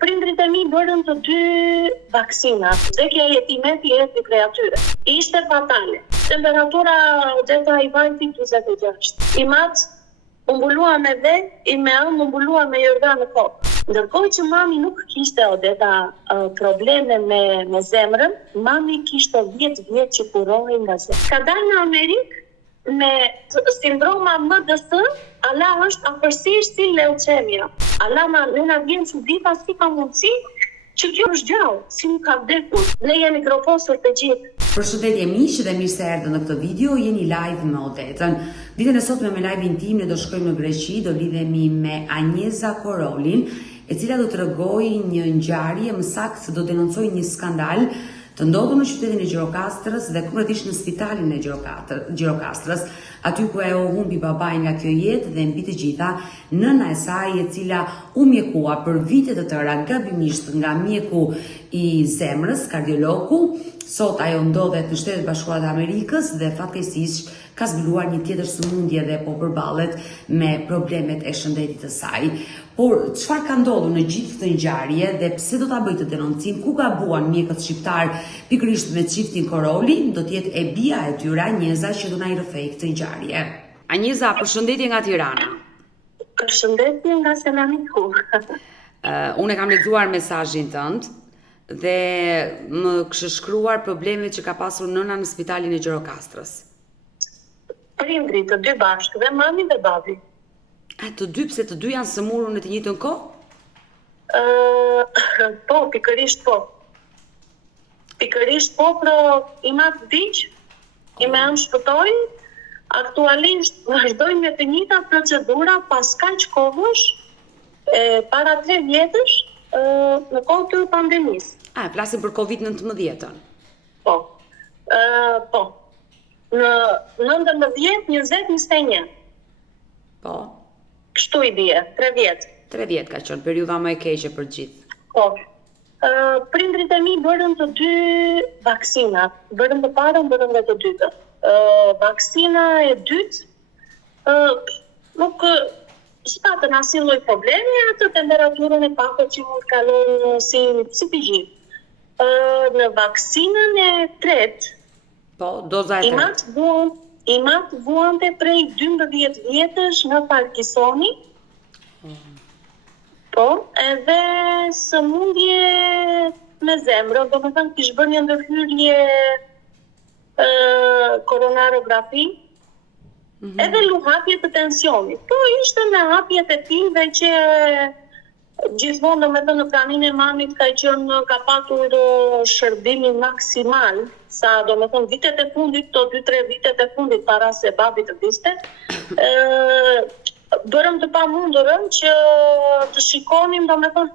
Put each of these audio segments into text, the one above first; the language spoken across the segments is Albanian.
Prindrit e mi bërën të dy vaksina. Vdekja e jetimeti erdhi prej atyre. Ishte fatale. Temperatura odeta i vajti 46. I mat u mbulua me dhe, i me ëmbë u mbulua me jorgan në kokë. Ndërkohë që mami nuk kishte odeta probleme me zemrën, mami kishte 10 vjet që kurohej nga zemra. Ka dalë në Amerikë me sindroma MDS, ala është afërsisht si leucemia. Ala na vjen çudita si ka mundësi që kjo është gjallë, si nuk ka vdekur. Ne jemi kroposur të gjithë. Përshëndetje miq dhe mirë se erdhën në këtë video, jeni live me Odetën. Ditën e sotme me live-in tim ne do shkojmë në Greqi, do lidhemi me Anjeza Korolin, e cila do t'rregojë një ngjarje, më saktë do denoncojë një skandal të ndodhur në qytetin e Gjirokastrës dhe konkretisht në spitalin e Gjirokastrës, aty ku ajo humbi babain nga kjo jetë dhe mbi të gjitha nëna e saj, e cila u mjekua për vite të tëra gabimisht nga mjeku i zemrës, kardiologu. Sot ajo ndodhet në Shtetet Bashkuara të Amerikës dhe fatkeqësisht ka zbuluar një tjetër sëmundje dhe po përballet me problemet e shëndetit të saj. Por çfarë ka ndodhur në gjithë këtë ngjarje dhe pse do ta bëj të denoncim, ku gabuan mjekët shqiptar pikërisht me çiftin Koroli, do të jetë e bija e tyre Anjeza që do na i rrëfej këtë ngjarje. Anjeza, përshëndetje nga Tirana. Përshëndetje nga Selanikë. Unë kam lexuar mesazhin tënd dhe më kishte shkruar problemet që ka pasur nëna në spitalin e Gjirokastrës. Prindrit të dy bashkë, dhe mami dhe babi. Të dy, pse të dy janë sëmurur në të njëjtën kohë? Po, pikërisht po. Pikërisht po, pro i mat vdiq, i me ëm shpëtoi, aktualisht vazhdojnë me të njëjta procedura pas kaq kohësh, para 3 vjetësh, në kohë të pandemisë. Flasim për COVID-19-ën. Po. Po. Në 19, 20, 21. Po. Kështu i bie, 3 vjet. 3 vjet ka qenë periudha më e keqe për gjithë. Po. Prindrit e mi bërën të dy vaksina. Bërën të parën, bërën dhe të dytën. Vaksina e dytë nuk s'patën asnjë lloj problemi, atë temperaturën e pakët që mund kalon si të gjithë. Në vaksinën e tretë, po, doza e tretë. I mat vuante prej 12 vjetësh në Parkinsoni. Po, edhe sëmundje me zemrë, do të thënë kishte bërë një ndërhyrje koronarografi, edhe luhapje të tensionit. Po, ishte me hapjet e tillë që gjithmonë do me thënë në praninë e mamit ka patur shërbimin maksimal, sa do me thënë vitet e fundit, to 2-3 vitet e fundit para se babi të viste, bërëm të pamundurën që të shikonim, do me thënë,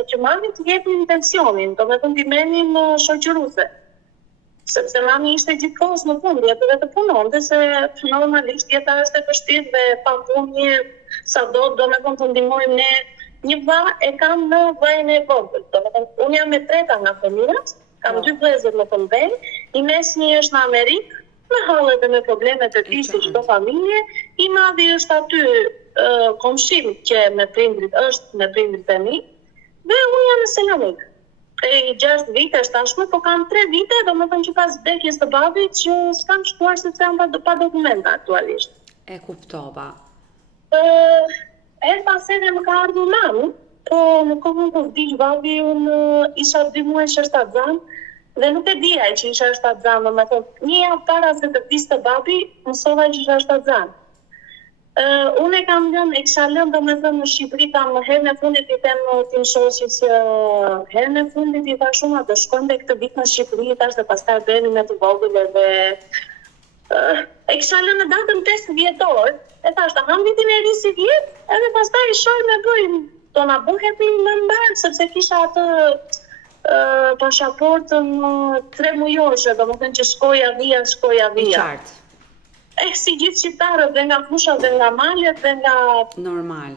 që mami të jepnin pensionin, do me thënë t'i merrnim shoqëruese. Sepse mami ishte gjithkohës në fund, jetë dhe të punonte, se normalisht jeta është e vështirë dhe pa punje, sado do me thënë të ndihmojmë ne. Një vlla e kam në vllajën e vogël. Unë jam me treta nga fëmijët, kam 2 vëllezër në Pëmbel, i mesmi është në Amerikë, me hallet dhe me problemet e tij si çdo familje, i madhi është aty komshim që me prindrit e mi, dhe unë jam në Selanik. Prej 6 vitesh tashmë, po kam 3 vite, domethënë që pas vdekjes të babit që s'kam shkuar se jam pa dokumenta aktualisht. E kuptova. Pas edhe më ka ardhur mami, po në kohën kur vdiq babi, unë isha 2 muaj shtatzan, dhe nuk e dija që isha shtatzan, më thonë, një javë para se të vdiste babi, mësova që isha shtatzan. Unë e kam lënë, e kisha lënë, domethënë në Shqipëri, kam herën e fundit i them tim shoqit që herën e fundit i thash unë, do shkojmë dhe këtë vit në Shqipëri, tash dhe pastaj bëhemi me të vogël edhe e kisha lënë datën 5 dhjetor. E thash, ta ham vitin e ri si vjet, edhe pastaj shojmë me bëjmë, do na bëhemi më mbar, sepse kisha atë pasaportën 3 mujoshe, do më thënë që shkoja via. I qartë. Si gjithë shqiptarët, dhe nga fushat, dhe nga malet, dhe nga... Normal.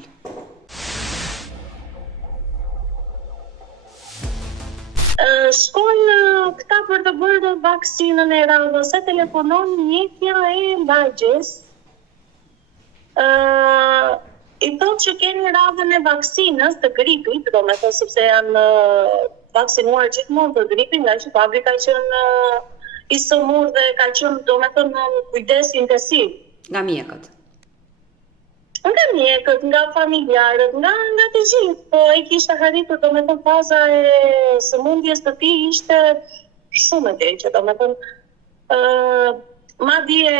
Shkojnë këta për të bërë vaksinën e radhës, se telefonon njëtja e lagjes, I thotë që keni radhën e vaksinës të gripit, do me thënë sepse janë vaksinuar gjithmonë për gripin, nga që babi ka qenë i sëmur dhe ka qenë, do me thënë, në kujdes intensiv. Nga mjekët. Nga mjekët, nga familjarët, nga të gjithë, po ai kishte arritur, do me thënë, faza e sëmundjes të tij ishte shumë e keqe, do me thënë, madje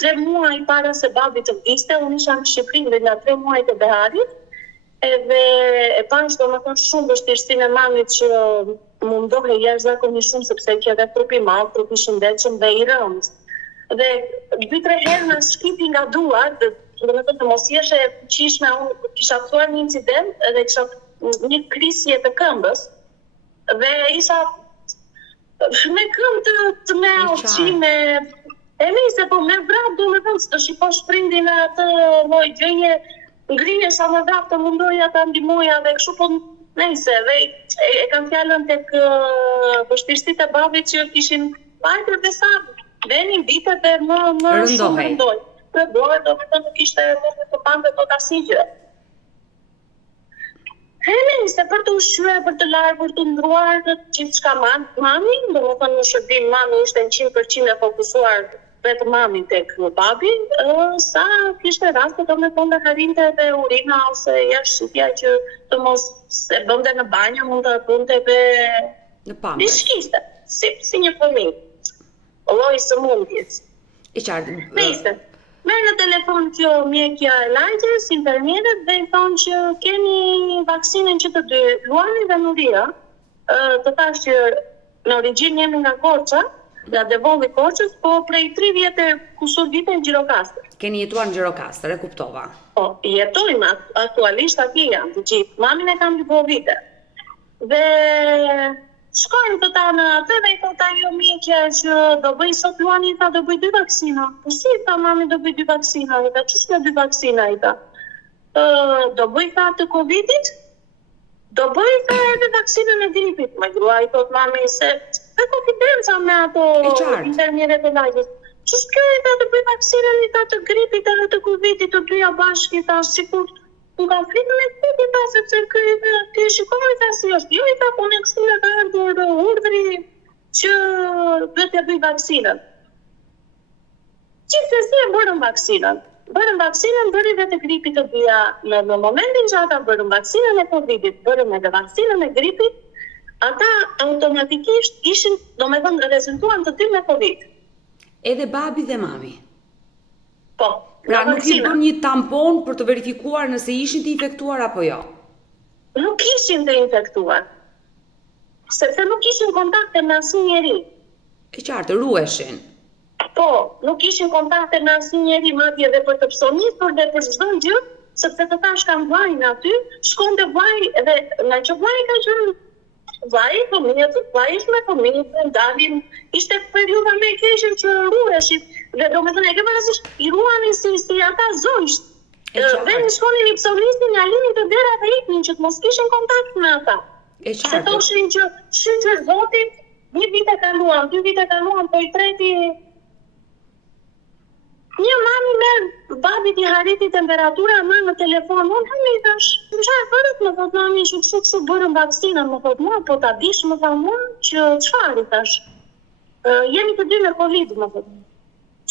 3 muaj para se babi të vdiste, unë isha në Shqipëri dhe nga 3 muaj të beharit, edhe e pash do me thënë shumë vështirësinë e mamit që mundohej jashtëzakonisht shumë sepse kishte trupi i madh, trupi i shëndetshëm dhe i rënd. Dhe 2-3 herë na shkiti nga duart, do me thënë të mos jesh e fuqishme, unë kisha thuar një incident edhe kisha një krisje të këmbës dhe isha me këmbë të me uqime. E nise, po me vrap do me thënë, së të shikosh prindin e atë lloj gjëje, ngrihesha me vrap të mundoja ta ndihmoja dhe kështu po nise, dhe e kam fjalën tek vështirësitë e babit që kishin pajtur dhe sa venin vitet dhe më shumë rëndoj. Rëndoj, do me thënë nuk ishte të pande tot asnjë. Se për të ushqyer, për të larë, për të ndruar gjithçka mami, do me thënë në shërbim mami ishte 100% e fokusuar vetë mami tek babi, sa kishte raste do me thënë dhe harrinte edhe urina ose jashtëshitja që të mos se bënte në banjë, mund të bënte edhe në shkiste, si një fëmijë. Lloj sëmundjes. I qartë. Nëse merr në telefon kjo mjekja e lajtës, infermierët dhe i thonë që keni vaksinën që të dy, Luani dhe Nuria, të thash që në origjinë jemi nga Korça, nga Devolli Korçës, po prej 30 kusur vite në Gjirokastër. Keni jetuar në Gjirokastër, e kuptova. Po, jetojmë aktualisht atje janë të gjithë. Mamin e kam 2 vite. Dhe shkojnë të ta në atë dhe i thot ajo mjekja që do bëj sot Luani, tha do bëj 2 vaksina. Po si tha mami do bëj 2 vaksina, dhe që s'ka 2 vaksina i tha. Do bëj tha të Covidit, do bëj tha edhe vaksinën e gripit. Me grua i thot mami se dhe konfidenca me ato infermierët e lajtës. Që s'ka i tha të bëj vaksinën i tha të gripit edhe të Covidit, të dyja bashkë i tha sikur Nuk kam frikën e këtë i ta, sepse këtë shikoj i ta si është. Jo i ta, po në kështu e ka ardhur urdhri që dhe të bëj vaksinën. Gjithsesi e bërëm vaksinën. Bëri dhe të gripit të dyja në momentin që ata bërëm vaksinën e Covidit, bërëm edhe vaksinën e gripit, ata automatikisht ishin, do me thënë, rezultuan të dy me Covid. Edhe babi dhe mami. Po. Pra nuk i bën një tampon për të verifikuar nëse ishin të infektuar apo jo? Nuk ishin të infektuar. Sepse nuk ishin kontakte me asnjë njeri. E qartë, ruheshin. Po, nuk ishin kontakte me asnjë njeri, madje edhe për të psonisur dhe për çdo gjë, sepse të tash kam vllajin aty, shkonte vllai dhe nga që vllai ka qenë vllai, fëmijët, vllai ishte me fëmijët, dalin, ishte periudha më e keqe që ruheshin. Dhe do me thënë, e ke parasysh, i ruanin si ata zojsht. Dhe në shkonin i psonisnin, alinin të dera dhe iknin që të mos kishin kontakt me ata. Se thoshin që shqyqër zotit, 1 vit e kaluan, 2 vit e kaluan, po i treti... Një mami me babit i hariti temperatura, ma në telefon, unë hëmi i thash, në qa e fërët, më thot mami, që kështu bërëm vaksinën, më thot mua, po ta dish, më thot mua, që qëfar i thash. Jemi të dy me Covid, më thot.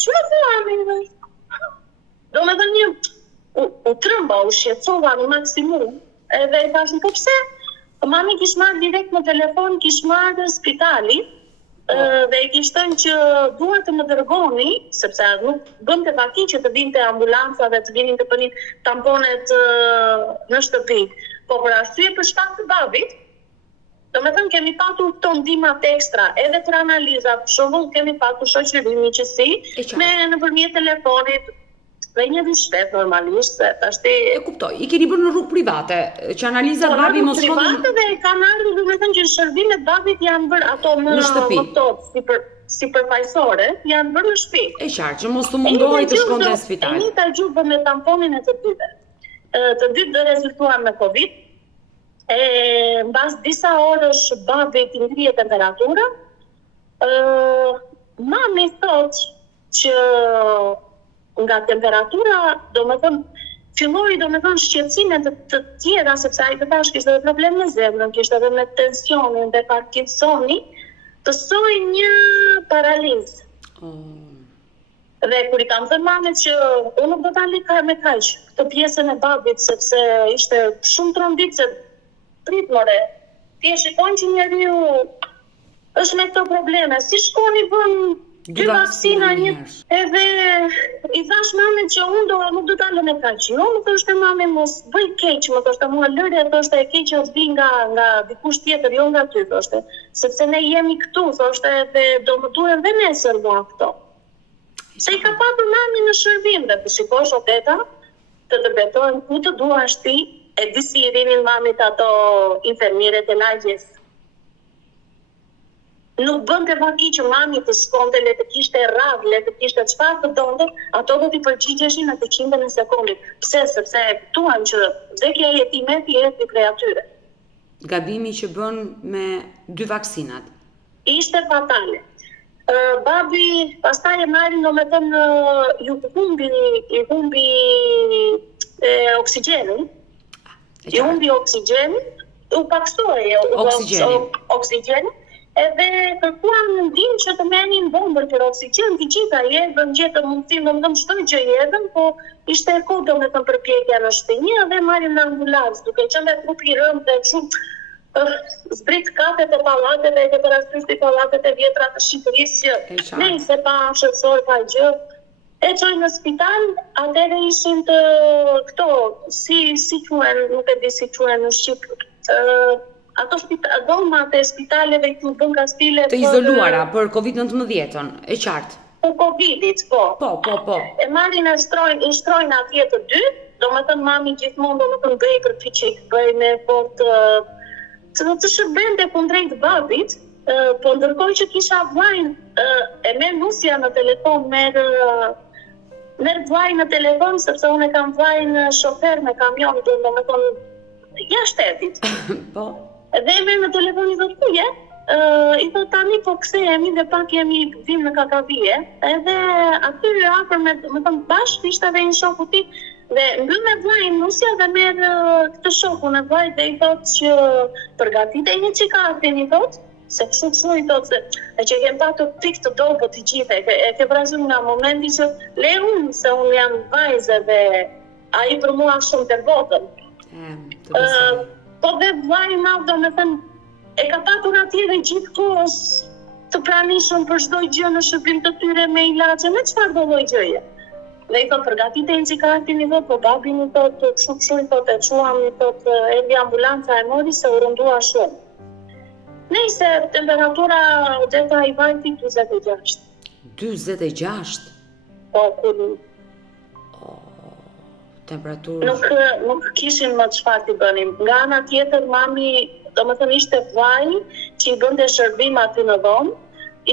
Që me thua, do me dhe një u trëmba, u shqetsova në maksimum, edhe i thashën, po pse? Mami kish marrë direkt në telefon, kish marrë në spitali, dhe i kishtën që duhet të më dërgoni, sepse nuk bënte paki që të vinte ambulanca dhe të vinin të pënin tamponet në shtëpi. Po për arsye për shkak të babit, do me thënë kemi patur këto ndihmat ekstra, edhe për analiza, për shembull kemi patur shoqërimi qësi, me nëpërmjet telefonit, dhe një shpet normalisht, se tashti... E kuptoj, i keni bërë në rrugë private, që analizat babi mos shkonë... Në rrugë private dhe kanë ardhur, do me thënë që shërbimet babit janë bërë ato më këto, si përfaqësore, janë bërë në shtëpi. E qartë, që mos të mundohej të shkonte në spital. E një ta gjuhë me tamponin e të dyve. Të dytë do rezultuan me Covid. Mbas disa orësh babi i ngrihet temperatura. Mami thotë që nga temperatura, do me thëmë, filloi domethënë shqetësime të tjera, sepse ai vetë kishte edhe problem me zemrën, kishte edhe me tensionin dhe Parkinsoni, pësoi një paralizë. Dhe kur I kam thënë mamit që unë nuk do ta lë me kaq këtë pjesën e babit, sepse ishte shumë trondit, se prit more, ti e shikon që njeriu është me këto probleme, si shkoni bën 2 vaksina një, edhe I thash mamit që unë nuk do ta lë me kaq. Jo, më thoshte mami, mos bëj keq, më thoshte mua lërja, thoshte e keqja os vi nga dikush tjetër, jo nga ty, thoshte, sepse ne jemi këtu, thoshte, dhe do më duhen dhe nesër nga këto. Se I ka patur mami në shërbim dhe të shikosh oteta, të betojnë ku të duash ti, e di si I rinin mamit ato infermieret e lagjes. Nuk bënte vaki që mami të shkonte, le të kishte radh, le të kishte çfarë të donte, ato do t'i përgjigjeshin atë 100 e sekondit. Pse? Sepse kuptuan që vdekja e jetimet jetë I kreatyre. Gabimi që bën me 2 vaksinat. Ishte fatale. Babi pastaj e marri, domethënë I humbi oksigjenin. I humbi oksigjenin, u paksoi oksigjenin. Edhe kërkuan ndihmë që të merrnin bombër për oksigjen, të gjitha erdhën, gjetën mundësi, domethënë çdo gjë erdhën, po ishte e kohë domethënë përpjekja në shtëpi dhe marrin në ambulancë, duke qenë trupi I rënd dhe kështu zbrit katet e pallatet e ke parasysh të pallatet e vjetra të Shqipërisë që ne se pa shërsor pa gjë. E çoj në spital, atëherë ishin të këto, si quhen, nuk e di si quhen në Shqip, ato domat e spitaleve këtu bën kastile të izoluara për COVID-19-ën, e qartë. Për Covidit, po. Po. E marrin e shtrojnë atje të dy, domethënë mami gjithmonë domethënë bëj përpiqje bëj me fort të shërbente kundrejt babit, po ndërkohë që kisha vllajin, e merr nusja në telefon, merr vllajin në telefon, sepse unë kam vllajin shofer me kamion, domethënë jashtë shtetit. Po. Dhe e merr në telefon I thot ku je? I thot tani po kthehemi dhe pak vim në Kakavije. Edhe aty afër me thënë bashkë ishte edhe një shoku I tij. Dhe mbyll me vllajin nusja dhe merr këtë shokun e vllajt dhe I thot që përgatitej një çikafin, I thot, se kështu I thot se e që kem patur pikë të dobët të gjithë, e ke vrazur nga momenti që le unë se unë jam vajzë dhe ai për mua shumë të votën. Po dhe vllai madh domethënë e ka patur atje dhe gjithkohës të pranishëm për çdo gjë në shërbim të tyre me ilaçe, me çfarë do lloj gjëje. Dhe I thot përgatitej çikatin, I thot, po babin I thot, kështu I thot, e çuam, I thot, erdhi ambulanca e mori se u rëndua shumë. Nëse temperatura deta I vajti 46. 46? Po, kur temperaturë. Nuk kishin më çfarë t'i bënim. Nga ana tjetër mami, domethënë ishte vllai që I bënte shërbim aty në dhomë,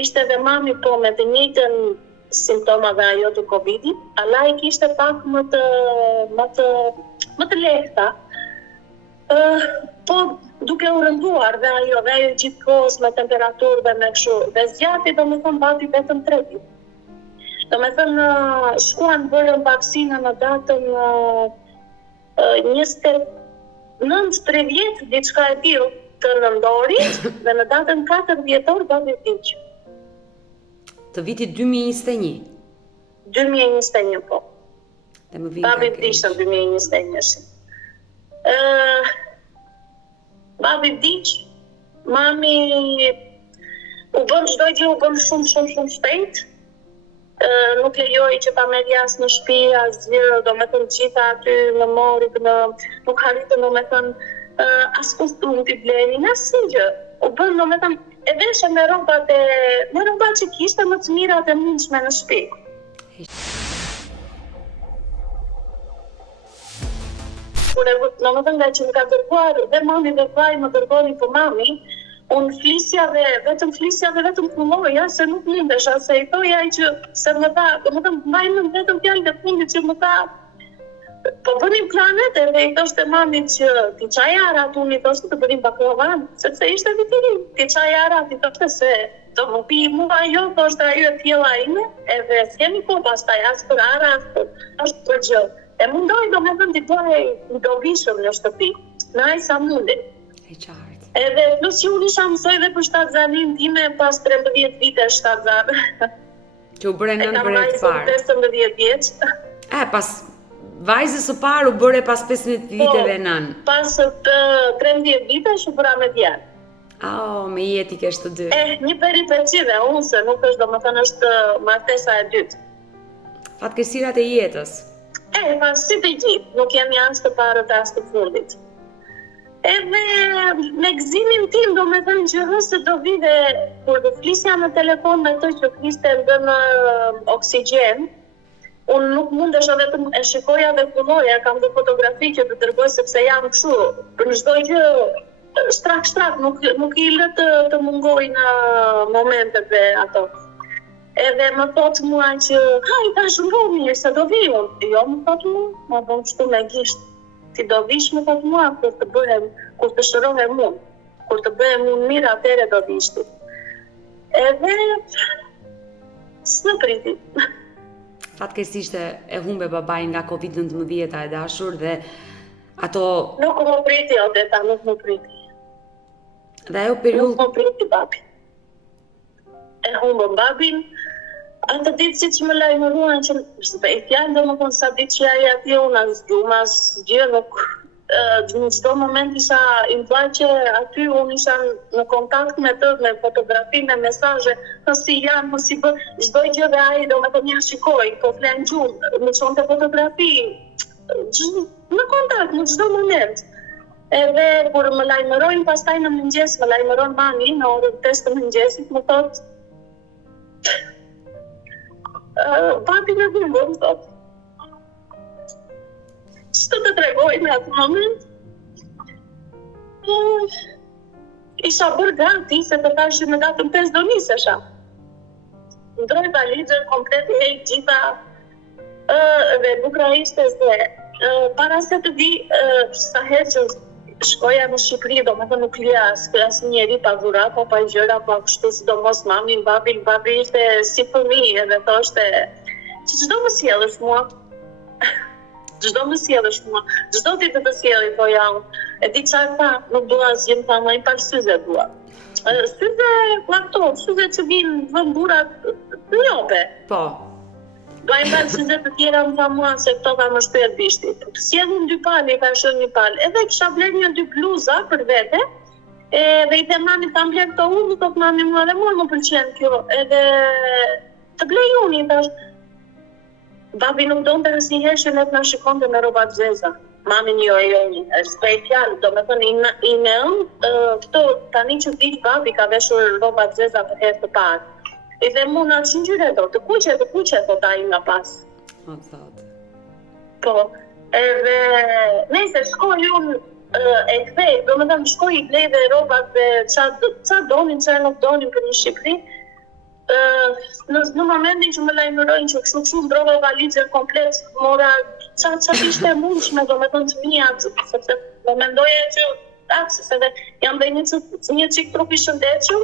ishte edhe mami po me të njëjtën simptoma dhe ajo të Covidit, Allah I kishte pak më të lehta. Po duke u rënduar dhe ajo gjithkohës me temperaturë dhe me kështu. Dhe zgjati domethënë bati vetëm 3 ditë. Domethënë shkuan bërën vaksinën në datën 29-30 diçka e tillë të nëndorit dhe në datën 4 dhjetor babi vdiq. Të vitit 2021? 2021, po. Babi vdiq në 2021. Babi vdiq, mami u bën çdo gjë, u bën shumë shpejt. Nuk lejoi që ta merr jashtë në shtëpi asgjë, domethënë gjitha aty në mori, nuk harritën domethënë as kostum t'i blenin, asgjë. U bën domethënë e veshën me rrobat që kishte më të mirat e mundshme në shtëpi. Kur domethënë nga që më ka dërguar dhe mami dhe vllai më dërgoni po mami, unë flisja dhe vetëm punnoja se nuk mundesha, se I thoja ai që se më tha, domethënë mbajmë vetëm fjalët e fundit që më tha, po bënim planet edhe I thoshte mamit që ti çaj arat, unë I thoshte të bënim baklavan, sepse ishte vitiri, ti çaj arat, I thoshte se do më pi mua jo, thoshte ajo e pjella ime, edhe s'kemi kohë pastaj as për arat, as për gjë. E mundoj domethënë t'i bëj i dobishëm në shtëpi, në aq sa mundi. E qartë. Edhe plus që unë isha mësoj dhe për shtatzanin time pas 13 vite shtatzan. Që u bëre E nën kam për herë të parë. 15 vjeç. Pas vajzës së parë u bëre pas 15 viteve nën. Pas 13 vite që bëra me djalë. Me jetë i kesh të dy. Një peripeci dhe unë se nuk është domethënë është martesa e dytë. Fatkeqësirat e jetës. Si të gjithë, nuk jemi as të parët as të fundit. Edhe me gëzimin tim domethënë që se do vi dhe kur do flisja në telefon me të që fliste në oksigjen, unë nuk mundesh vetëm e shikoja dhe punoja, kam dhe fotografi që të dërgoj sepse jam kështu, për çdo gjë shtrak, nuk i lë të mungoj në momentet e ato. Edhe më thot mua që, tash më mirë, se do vi unë. Jo, më thot mua, më bëm kështu me gisht. Ti do vish, më thot mua, kur të shërohem unë. Kur të bëhem unë mirë, atëre do vishti. Edhe, s'në priti. Fatkeqësisht e humbe babain nga Covid-19 e dashur dhe ato... Nuk më priti, Odeta, nuk më priti. Dhe ajo periudhë... Nuk më priti babi. E humbën babin, atë ditë si që më lajmëruan që e fjallë do më konë sa ditë që aja ati unë as gjumë, as gjë, nuk në çdo moment isha që aty unë isha në kontakt me të, me fotografi, me mesazhe, si janë, si bë, çdo gjë dhe ai do me të një shikoj, po flen gjumë, më çonte fotografi, në kontakt në çdo moment. Edhe kur më lajmërojnë pastaj në mëngjes, më lajmëron mami në orën 5 të mëngjesit, më thot papi në dhimbë, më thot. Ç'të të tregoj në atë moment? Isha bërë gati, se të thashë në datën 5 do nisesha. Ndroj valizën komplet e gjitha dhe bukra ishte se para se të di sa herë që shkoja në Shqipëri, do me të nuk lija as njeri pa dhurata, pa gjëra, pa kështu, sidomos mamin, babin, babi ishte si fëmijë edhe thoshte që çdo më sjellësh mua. Çdo më sjellësh mua, çdo ditë të sjellë, thoja unë. E di çfarë tha, nuk dua asgjë, më tha, më i par syze dua. Syze ato, syze që vinë vën burrat të njope. Po. Do i mbaj syze të tjera, më tha mua se këto ka më shpejt bishti. Sjellin 2 palë, ka shën 1 palë. Edhe kisha bler 2 bluza për vete. Dhe i them mami ta mbledh këto unë, thot mami mua dhe mua më pëlqen kjo. Edhe të blej unë, i thash. Babi nuk donte asnjëherë që ne të na shikonte me rroba të zeza. Mamin jo, është prej fjalë, do me thënë i nën, këto tani që vit babi ka veshur rroba të zeza për herë të parë. I dhe mu në që njëre do, të kuqe, thot ai nga pas. O, thot. Po, edhe nëse shkoj unë e kthej, do me thënë shkoj i blej dhe rrobat dhe qa donin, qa nuk donin për një Shqipëri. Në momentin që më lajmërojnë që kështu ndrova valizën komplet, mora qa ishte mundshme, do me thënë të mijat, sepse do mendoja që taksis, edhe jam dhe një qik trupi shëndetshëm,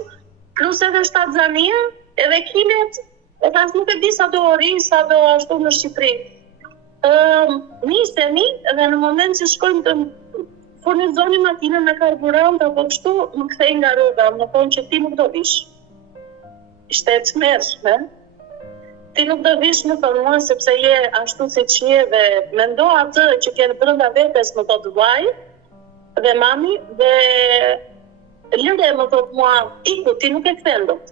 plus edhe shtatzania, edhe kilet, e tas nuk e di sa do ori, sa do ashtu në Shqipëri. Nisemi, edhe në moment që shkojmë të furnizoni makinën me karburant, apo kështu, më kthej nga rruga, më thonë që ti nuk do vish. Ishte e çmerrshme. Ti nuk do vish, më thonë mua, sepse je ashtu si që je dhe mendo atë që kjenë brenda vetes, më thotë vaj, dhe mami, dhe lënde më thotë mua, iku, ti nuk e kthen dot.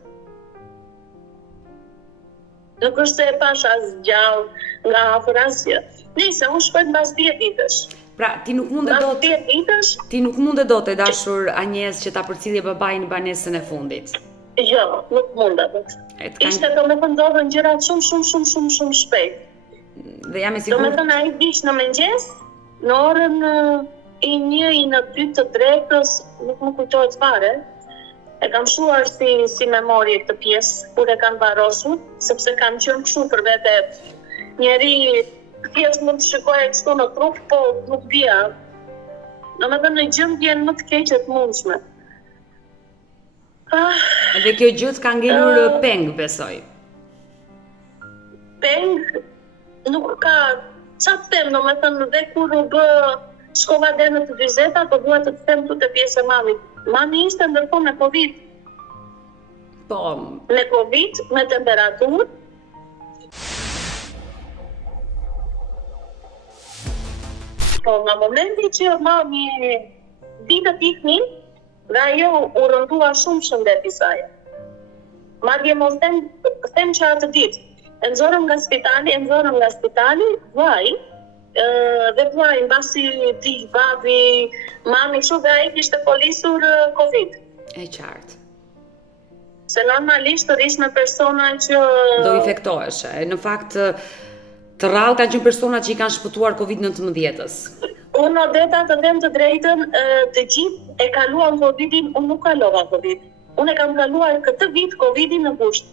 Nuk është se e pash as gjallë nga afër asgjë. Nëse unë shkoj mbas 10 ditësh. Pra, ti nuk mundet dot. Mbas 10 ditësh? Ti nuk mundet dot e dashur Anjes që ta përcjellje babain në banesën e fundit. Jo, nuk mundet. Ishte do me të ndodhën gjërat shumë shpejt. Dhe jam e Do me sigurt. thënë ai vish në mëngjes, në orën i 1 i në 2 të drekës, nuk më kujtohet fare. E kam shuar si memori këtë pjesë, kur e kanë varrosur, sepse kam qenë kështu për vete. Njeri thjesht mund të shikoje kështu në trup, po nuk dia. Do me thënë në gjendjen më të keqe të mundshme. Dhe kjo gjë të ka ngelur peng, besoj. Peng nuk ka Qa të them, domethënë dhe kur u bë shkova deri në të 40, po dua të them tutë pjesë e mamit. Mami ishte ndërkohë me Covid. Po, Me Covid, me temperaturë. Po, në momenti që mami ditët iknin, dhe ajo u rëndua shumë shëndet i saj. Madje mos them që atë ditë, e nxorëm nga spitali, vaj, dhe vaj, mbasi ti, babi, mami, kështu dhe ai kishte polisur Covid. e qartë. Se normalisht të rish me persona që... Do infektoheshe. Në fakt, të rrallë kanë qenë persona që i kanë shpëtuar Covid-19-ës. Unë Odeta të them të drejtën, të gjithë e kaluan Covidin, unë nuk kalova Covid. Unë e kam kaluar këtë vit Covidin në gusht.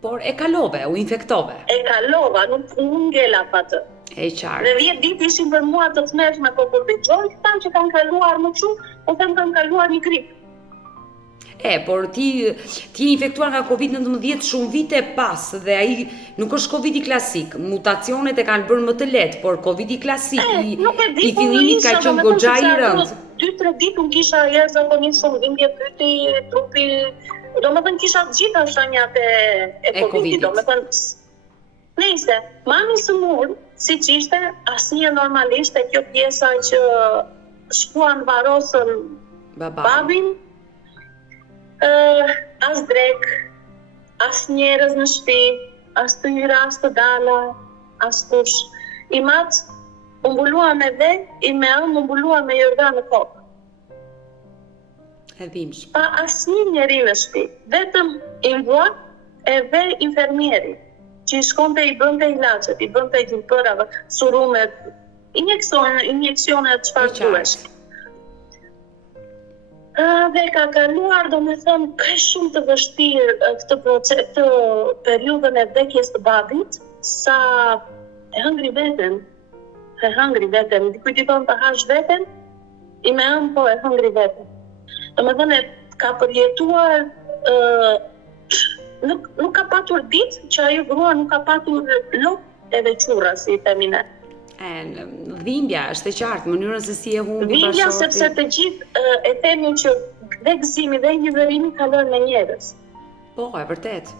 Por e kalove, u infektove. E kalova, nuk ngela pa të. E qartë. Dhe 10 ditë ishin për mua të tmerrshme, po kur dëgjoj këta që kanë kaluar më shumë, po them kanë kaluar një grip. Por ti infektuar nga Covid-19 shumë vite pas dhe ai nuk është Covid-i klasik. Mutacionet e kanë bërë më të lehtë, por Covid-i klasik i fillimit ka qenë goxha i rëndë. 2-3 ditë unë kisha jashtëzakonisht shumë dhimbje pyti, trupi, domethënë kisha të gjitha shenjat e Covid-it, domethënë nejse, mami sëmur, siç ishte, asnjë normalisht e kjo pjesa që shkuan varosën babin, as drek, as njerëz në shtëpi, as të hyra, as të dala, as kush. I mat, u mbulua me dhe, i me ëmë u mbulua me jordan në kokë. E dhimbshme. Pa asnjë njeri në shtëpi, vetëm imvua edhe infermieri, që i shkonte i bënte ilaçet, i bënte gjilpërave, surumet, injeksione çfarë duhesh. Dhe ka kaluar, domethënë, kaq shumë të vështirë këtë periudhën e vdekjes të babit, sa e hëngri veten, dikuj t'i thonë të hash veten, i me ëmë po e hëngri veten. Domethënë, ka përjetuar, nuk ka patur ditë që ajo grua nuk ka patur lop edhe qurra, si i themine. Dhimbja është e qartë, mënyrën se si e humbi bashorti. Dhimbja sepse të gjithë e themi që dhe gëzimi dhe njerëzimi kalon me njerëz. Po, e vërtet.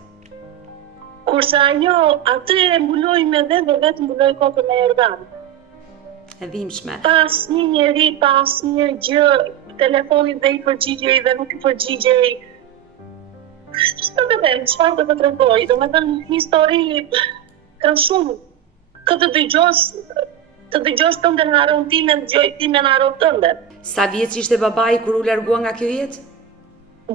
Kurse ajo atë e mbuloi me dhe vetë mbuloi kokën me jordan. E dhimbshme. Pa asnjë njeri, pa asnjë gjë, telefonin dhe i përgjigjej dhe nuk i përgjigjej. Çfarë të them, çfarë të tregoj? Domethënë histori kanë shumë. Këtë të dëgjosh tënde në aron time, dëgjoj time në aron tënde. Sa vjeç ishte babai kur u largua nga kjo jetë?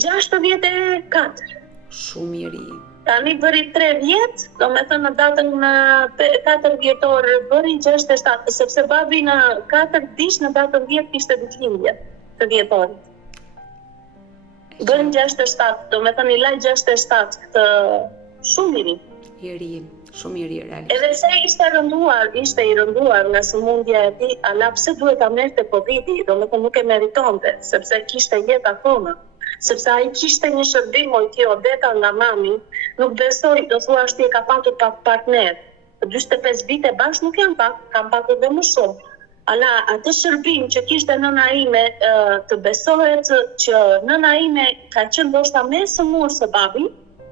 64. Shumë i ri. Tani bëri 3 vjet, domethënë në datën në 4 vjetor bëri 67, sepse babi në 4 dish në datën 10 ishte ditëlindje të vjetorit. Bëri 67, domethënë i laj 67 këtë shumë i ri. I ri. Shumë i ri realisht. Edhe se ishte i rënduar nga sëmundja e tij, ala pse duhet ta merrte Covid-i, domethënë nuk e meritonte, sepse kishte jetë akoma. Sepse ai kishte një shërbim ti Odeta nga mami, nuk besoj, do thuash ti e ka patur partner. 45 vite bashkë nuk janë pak, kanë patur dhe më shumë. Ala atë shërbim që kishte nëna ime, të besohet që nëna ime ka qenë ndoshta më e sëmur se babi,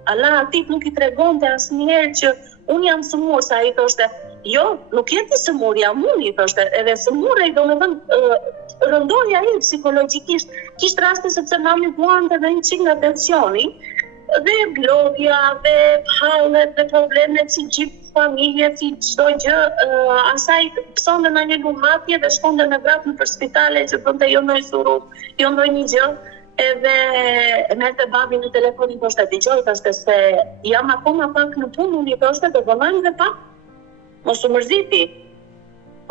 ala atit nuk i tregonte asnjëherë që unë jam sëmur, sa i thoshte, jo, nuk jeti sëmur, jam unë, i thoshte, edhe sëmur e i domethënë rëndoi ai psikologjikisht, kishte raste sepse mami vuante dhe një çik nga tensioni, dhe blogja, dhe hallet, dhe problemet si gjithë familje, si çdo gjë, asaj psonte në një luhatje dhe shkonte me vrap nëpër spitale që bënte jo ndonjë surruf, jo ndonjë një gjë. Edhe e merrte babi në telefonin, thoshte, dëgjoj, thoshte se jam akoma pak në punë, unë i thoshte të vonojmë dhe pak, mos u mërziti.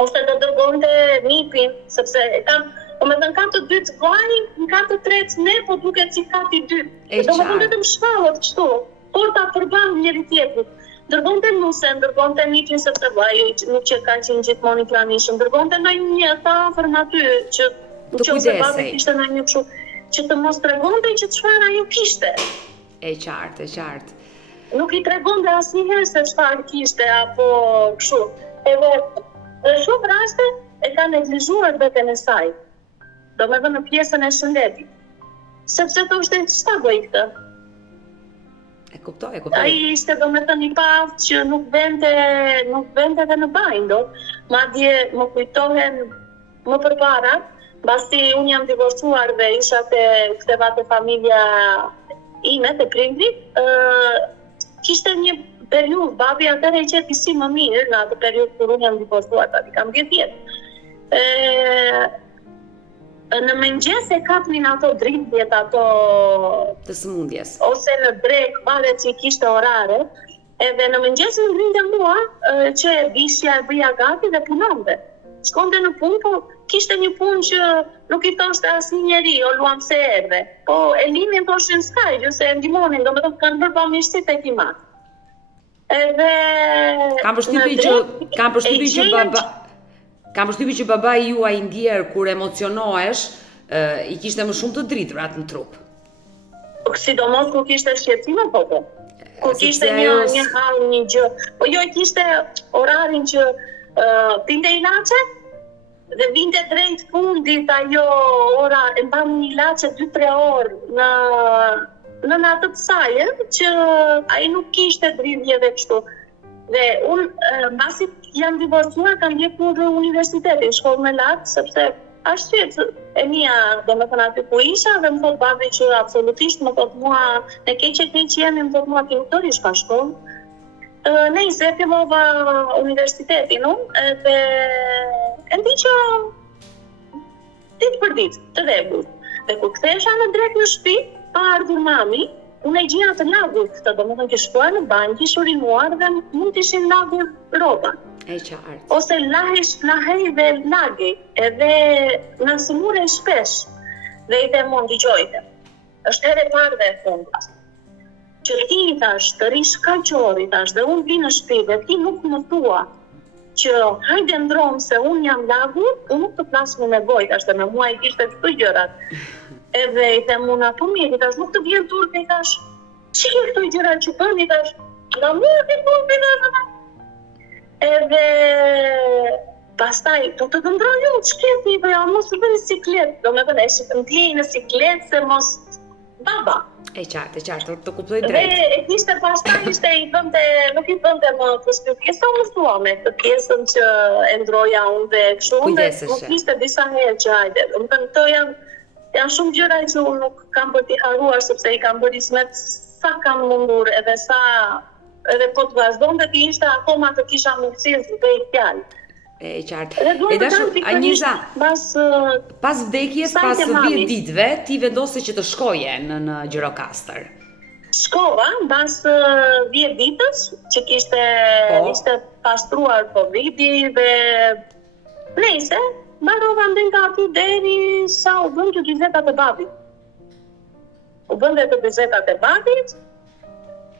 Ose të dërgonte nipin, sepse domethënë ka të dytë vaj, ka të tretë ne, po duket si ka të dytë. Domethënë vetëm shfallet kështu, por ta përban njëri tjetrit. Dërgonte nusen, dërgonte nipin sepse vaji nuk që ka qenë gjithmonë i pranishëm, dërgonte ndonjë ta afër aty që nëse babi kishte ndonjë kështu që të mos tregonte që çfarë ajo kishte. E qartë. Nuk i tregonte asnjëherë se çfarë kishte apo kështu. Edhe në shumë raste e ka neglizhuar veten e saj, domethënë në pjesën e shëndetit. Sepse thoshte ç'ta bëj këtë? E kuptoj. Ai ishte domethënë i paftë që nuk vente edhe në banjë dot. Madje më kujtohen më përpara, mbasi unë jam divorcuar dhe isha ktheva te familja ime, te prindrit, kishte një periudhë, babi atëherë i qeti si më mirë në atë periudhë kur unë jam divorcuar, tani kam 10 vjet. Në mëngjes e kapnin ato dritjet, ato të sëmundjes. Ose në drek, varet që kishte orare, edhe në mëngjes më ngrinte mua që e bishja, e bëja gati dhe punonte. Shkonte në punë, po kishte një punë që nuk i thoshte asnjë njeri, o luam se erdhe. Po e linin thoshin s'ka gjë, se e ndihmonin, domethënë kanë bërë pamishësi tek i madh. Edhe Kam përshtypjen që babai juaj ndjer kur emocionohesh, i kishte më shumë të driturat në trup. Sidomos kur kishte shqetësime, po. Kur kishte një hall, një gjë. Po jo, kishte orarin që pinte ilaçe dhe vinte drejt fundit ajo ora, e mban një ilaçe 2-3 orë në atë të saj, që ai nuk kishte dridhje dhe kështu. Dhe unë, mbasi jam divorcuar, kam ndjekur universitetin, shkollë me lart, sepse arsye e mia, domethënë aty ku isha, dhe më thot babi që absolutisht më thot mua, ne keq jemi, më thot mua ti nuk do rish pa shkollë. Nejse, fillova universitetin unë, dhe e ndiqa ditë për ditë, të vegur. Dhe kur kthehesha në drek në shtëpi, pa ardhur mami, unë e gjija të lagur këtë, domethënë që shkoja në banjë, kisha urinuar dhe mund të ishin lagur rroba. E qartë. Ose lahej dhe lagi, edhe na sëmurej shpesh. Dhe i them unë dëgjojte. Është herë e parë dhe e fundit. Që ti i thash të rish kaqori, thash, dhe unë vi në shtëpi dhe ti nuk më thua që hajde ndrom se unë jam lagur, unë nuk të plas me nevojë, thash, dhe me mua i kishte këto gjërat. Edhe i them unë apo mirë, i thash, nuk të vjen turpi, i thash, çike këto gjërat që bën, i thash, nga mua ti turpi, i thash. Edhe pastaj do të ndroj unë, ç'keti, po ja mos të bëj siklet, domethënë e shikëm ti në siklet se mos baba. E qartë, të kuptoj drejt. Dhe e kishte pastaj nuk i bënte më përshtypje, sa më thua me këtë pjesën që e ndroja unë dhe kështu, nuk kishte disa herë që hajde. Domethënë këto janë shumë gjëra që unë nuk kam për t'i haruar, sepse i kam bërë ismet sa kam mundur, edhe po të vazhdonte ti ishte akoma të kisha mundësi të bëj fjalë. E qartë. E dashur, Anjeza, pas vdekjes, pas 10 ditëve, ti vendose që të shkoje në Gjirokastër. Shkova, pas 10 ditës, që ishte pastruar Covid-i dhe nejse, mbarova nga aty deri sa u bën të 40 e babit. U bën të 40 e babit,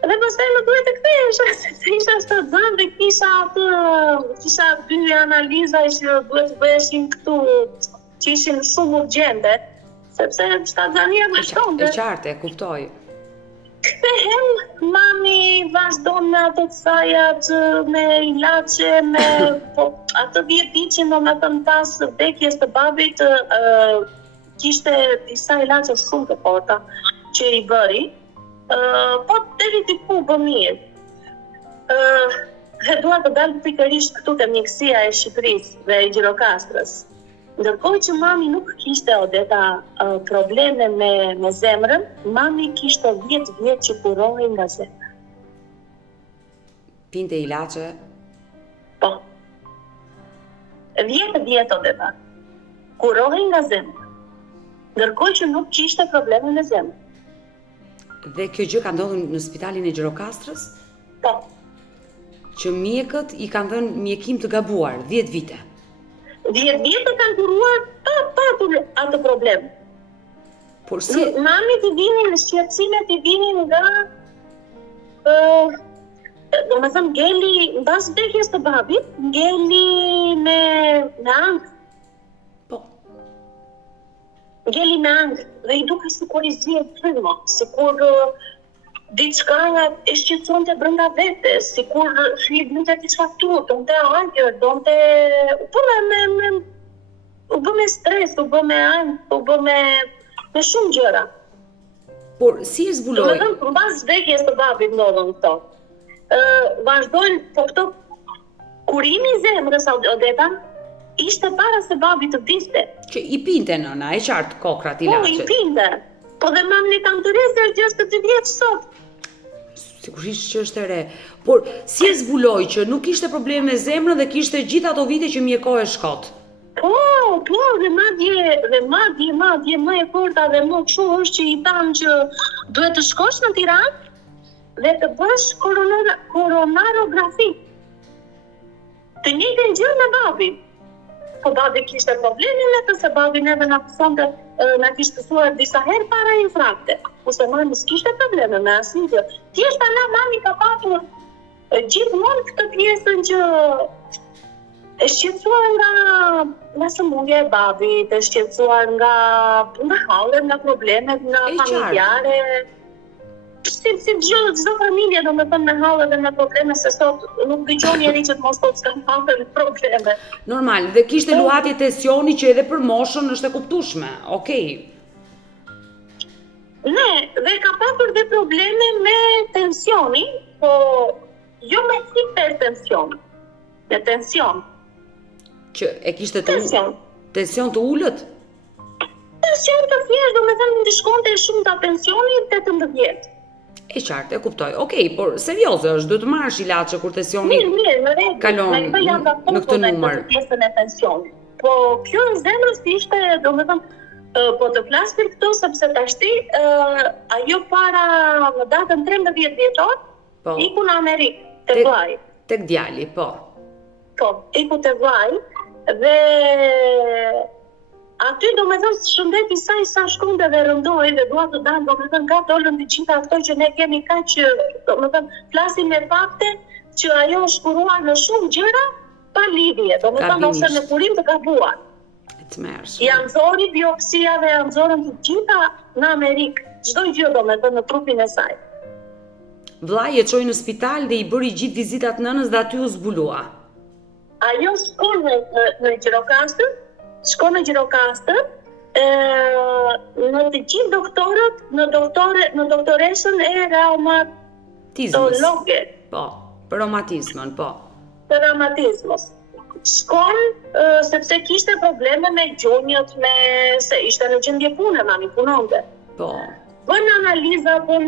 dhe pastaj më duhet të kthehesha, se isha stazan dhe kisha 2 analiza që duhet të bëheshin këtu, që ishin shumë urgjente, sepse stazania vazhdonte. E qartë, e kuptoj. Kthehem, mami vazhdon me ato të sajat, me ilaçe, me ato 10 ditë që domethënë pas vdekjes të babit, kishte disa ilaçe shumë të forta që i bëri. Po deri diku bë mirë. Dhe dua të dalë pikërisht këtu te mjekësia e Shqipërisë dhe e Gjirokastrës. Ndërkohë që mami nuk kishte Odeta probleme me zemrën, mami kishte 10 vjet që kurohej nga zemra. Pinte ilaçe? Po. 10 vjet Odeta. Kurohej nga zemra. Ndërkohë që nuk kishte probleme me zemrën. Dhe kjo gjë ka ndodhur në spitalin e Gjirokastrës? Po. Që mjekët i kanë dhënë mjekim të gabuar, 10 vite. 10 vite kanë kuruar pa atë problem. Por si... Mami t'i vinin, shqetësimet t'i vinin nga... domethënë ngeli, mbas vdekjes të babit, ngeli me ankth. Po. Ngeli me ankth dhe i duke sikur i zhjet fryma, sikur diçka e shqetësonte brenda vetes, sikur shihte diçka këtu, donte ajër, donte u bë me stres, u bë me anjë, u bë me shumë gjëra. Por si e zbuloi? Domethënë, mbas vdekjes së babit ndodhen këto. Vazhdojnë, po këto kurimi i zemrës Odeta ishte para se babi të vdiste. Që i pinte nëna, e qartë kokrat Po, i ilaçet. pinte. Po dhe mamën e kam të resë 62 vjeç sot. Sigurisht që është e re. Por si e zbuloi që nuk kishte probleme me zemrën dhe kishte gjithë ato vite që mjekoi shkot? Po, dhe madje më e forta dhe më kështu është që i thanë që duhet të shkosh në Tiranë dhe të bësh koronarografi. Të njëjtën gjë me babin. Po babi kishte probleme me të, se babi neve na pësonte, na kishte thuar disa herë para infrakte. Kurse mami s'kishte probleme me asnjë. Thjesht ana mami ka patur gjithmonë këtë pjesën që e shqetësuar nga sëmundja e babit, e shqetësuar nga hallet, nga problemet, nga familjare. Si çdo familje, domethënë me halle dhe me probleme, se sot nuk dëgjon njeri që të mos thotë s'ka halle dhe probleme. Normal, dhe kishte luhatje tensioni që edhe për moshën është e kuptueshme. Okej. Ne, dhe ka patur dhe probleme me tensionin, po jo me hipertension, me tension. Që e kishte Tension. Tension të ulët? Tension të thjesht, domethënë ndishkonte shumë ta tensioni 18. E qartë, e kuptoj. Okej, por serioze është, duhet të marrësh ilaçe kur tensioni Mirë, në rregull. kalon në këtë numër. Pjesën e tensionit. Po kjo e zemrës ishte, domethënë, po të flas për këto sepse tashti ajo para në datën 13 dhjetor Po. iku në Amerikë, te vllai. Tek djali, po. Po, iku te vllai dhe aty domethënë shëndeti i saj sa shkonte dhe rëndoi dhe dua të dalë, domethënë nga dolën të gjitha ato që ne kemi kaq, domethënë flasim me fakte që ajo shkuruar në shumë gjëra pa lidhje, domethënë ose në kurim të gabuar. E tmerrshme. Ja nxori biopsia dhe ja nxorën të gjitha në Amerikë, çdo gjë domethënë në trupin e saj. Vllai e çoi në spital dhe i bëri gjithë vizitat nënës dhe aty u zbulua. Ajo shkon në Gjirokastër, në të gjithë doktorët, në doktoreshën e reumatologe. Po, për reumatizmën, po. Për reumatizmos. Shkon sepse kishte probleme me gjunjët, se ishte në gjendje pune, mami punonte. Po. Bën analiza, bën